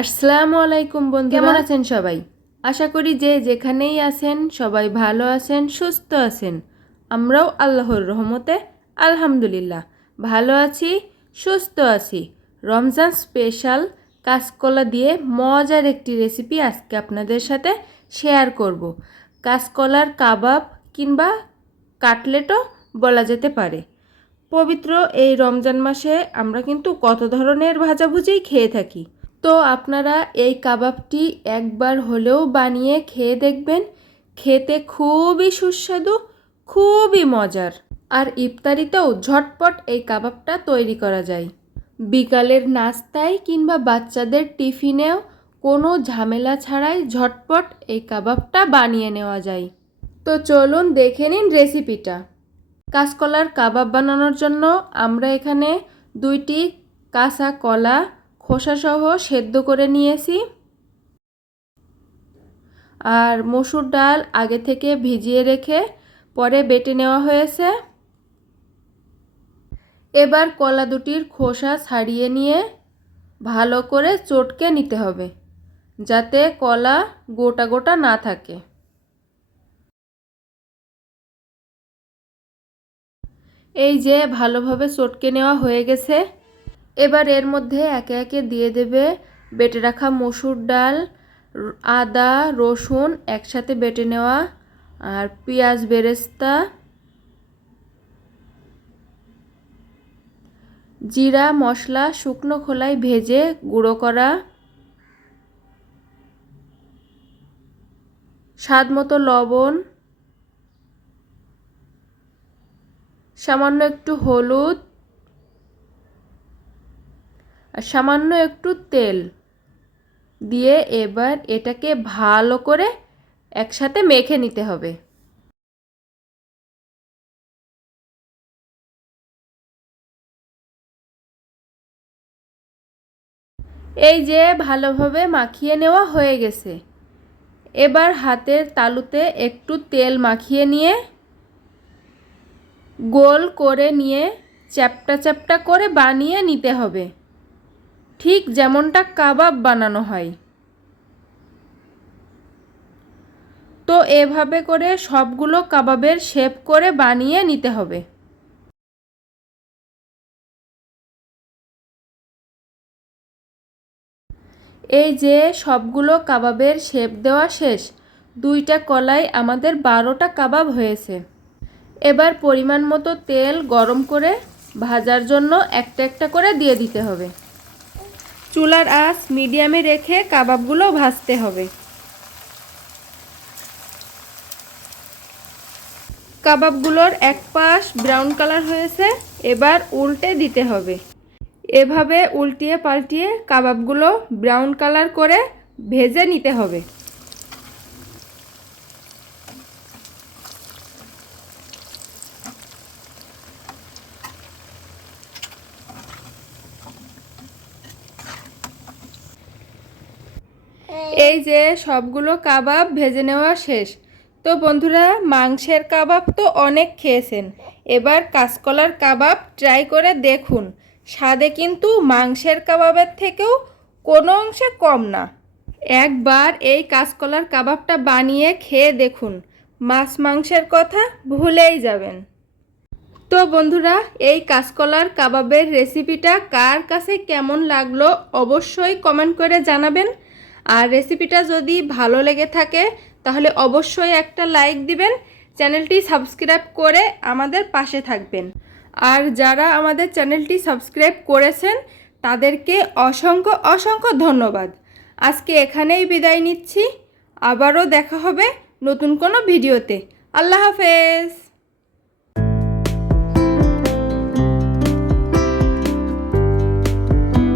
আসসালামু আলাইকুম বন্ধুরা, কেমন আছেন সবাই? আশা করি যে যেখানেই আছেন সবাই ভালো আছেন, সুস্থ আছেন। আমরাও আল্লাহর রহমতে আলহামদুলিল্লাহ ভালো আছি, সুস্থ আছি। রমজান স্পেশাল কাঁচকলা দিয়ে মজার একটি রেসিপি আজকে আপনাদের সাথে শেয়ার করব। কাঁচকলার কাবাব কিংবা কাটলেটও বলা যেতে পারে। পবিত্র এই রমজান মাসে আমরা কিন্তু কত ধরনের ভাজাভুজিই খেয়ে থাকি। তো আপনারা এই কাবাবটি একবার হলেও বানিয়ে খেয়ে দেখবেন। খেতে খুবই সুস্বাদু, খুবই মজার। আর ইফতারিতেও ঝটপট এই কাবাবটা তৈরি করা যায়। বিকালের নাস্তায় কিংবা বাচ্চাদের টিফিনেও কোনো ঝামেলা ছাড়াই ঝটপট এই কাবাবটা বানিয়ে নেওয়া যায়। তো চলুন দেখে নিন রেসিপিটা। কাঁচকলার কাবাব বানানোর জন্য আমরা এখানে 2টি কাঁচা কলা খোসাসহ সেদ্ধ করে নিয়েছি। আর মসুর ডাল আগে থেকে ভিজিয়ে রেখে পরে বেটে নেওয়া হয়েছে। এবার কলা দুটির খোসা ছাড়িয়ে নিয়ে ভালো করে চটকে নিতে হবে, যাতে কলা গোটা গোটা না থাকে। এই যে ভালোভাবে চটকে নেওয়া হয়ে গেছে। এবার এর মধ্যে একে একে দিয়ে দেবে বেটে রাখা মসুর ডাল, আদা রসুন একসাথে বেটে নেওয়া, আর পেঁয়াজ বেরেস্তা, জিরা মশলা শুকনো খোলায় ভেজে গুঁড়ো করা, স্বাদ মতো লবণ, সামান্য একটু হলুদ আর সামান্য একটু তেল দিয়ে এবার এটাকে ভালো করে একসাথে মেখে নিতে হবে। এই যে ভালোভাবে মাখিয়ে নেওয়া হয়ে গেছে। এবার হাতের তালুতে একটু তেল মাখিয়ে নিয়ে গোল করে নিয়ে চ্যাপ্টা চ্যাপ্টা করে বানিয়ে নিতে হবে, ঠিক যেমনটা কাবাব বানানো হয়। তো এভাবে করে সবগুলো কাবাবের শেপ করে বানিয়ে নিতে হবে। এই যে সবগুলো কাবাবের শেপ দেওয়া শেষ। 2টা কলাই আমাদের 12টা কাবাব হয়েছে। এবার পরিমাণ মতো তেল গরম করে ভাজার জন্য একটা একটা করে দিয়ে দিতে হবে। চুলার আঁচ মিডিয়ামে রেখে কাবাবগুলো ভাজতে হবে। কাবাবগুলোর এক পাশ ব্রাউন কালার হয়েছে, এবার উল্টে দিতে হবে। এভাবে উল্টিয়ে পাল্টিয়ে কাবাবগুলো ব্রাউন কালার করে ভেজে নিতে হবে। এই যে সবগুলো কাবাব ভেজে নেওয়া শেষ। তো বন্ধুরা, মাংসের কাবাব তো অনেক খেয়েছেন, এবার কাঁচকলার কাবাব ট্রাই করে দেখুন। স্বাদে কিন্তু মাংসের কাবাবের থেকেও কোনো অংশে কম না। একবার এই কাঁচকলার কাবাবটা বানিয়ে খেয়ে দেখুন, মাছ মাংসের কথা ভুলেই যাবেন। তো বন্ধুরা, এই কাঁচকলার কাবাবের রেসিপিটা কার কাছে কেমন লাগলো অবশ্যই কমেন্ট করে জানাবেন। আর রেসিপিটা যদি ভালো লেগে থাকে তাহলে অবশ্যই একটা লাইক দিবেন, চ্যানেলটি সাবস্ক্রাইব করে আমাদের পাশে থাকবেন। আর যারা আমাদের চ্যানেলটি সাবস্ক্রাইব করেছেন তাদেরকে অসংখ্য অসংখ্য ধন্যবাদ। আজকে এখানেই বিদায় নিচ্ছি, আবারও দেখা হবে নতুন কোনো ভিডিওতে। আল্লাহ হাফেজ।